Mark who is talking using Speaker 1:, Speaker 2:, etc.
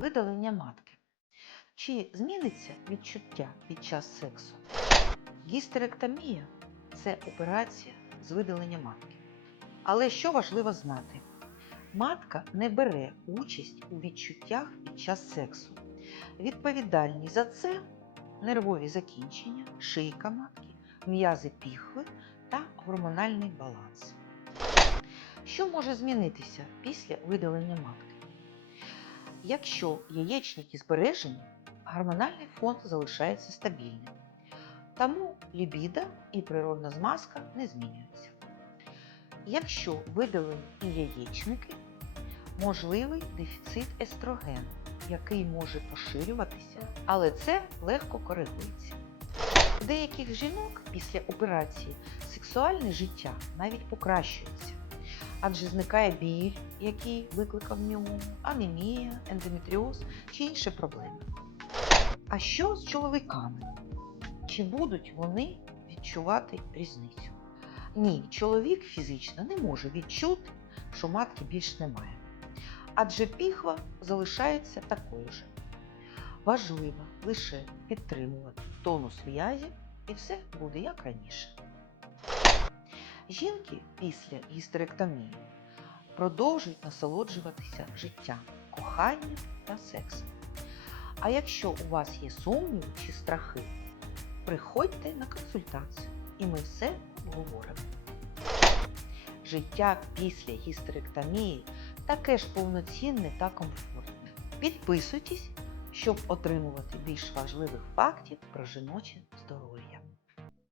Speaker 1: видалення матки. Чи зміниться відчуття під час сексу? Гістеректомія це операція з видалення матки. Але що важливо знати? Матка не бере участь у відчуттях під час сексу. Відповідальні за це нервові закінчення, шийка матки, м'язи піхви та гормональний баланс. Що може змінитися після видалення матки? Якщо яєчники збережені, гормональний фон залишається стабільним. Тому лібіда і природна змазка не змінюються. Якщо видалені і яєчники, можливий дефіцит естрогену, який може поширюватися, але це легко коригується. У деяких жінок після операції сексуальне життя навіть покращується, адже зникає біль, який викликав міому, анемія, ендометріоз чи інші проблеми. А що з чоловіками? Чи будуть вони відчувати різницю? Ні, чоловік фізично не може відчути, що матки більш немає. Адже піхва залишається такою ж. Важливо лише підтримувати тонус в'язі і все буде як раніше. Жінки після гістеректомії продовжують насолоджуватися життям, коханням та сексом. А якщо у вас є сумніви чи страхи, приходьте на консультацію і ми все обговоримо. Життя після гістеректомії таке ж повноцінне та комфортне. Підписуйтесь, щоб отримувати більш важливих фактів про жіноче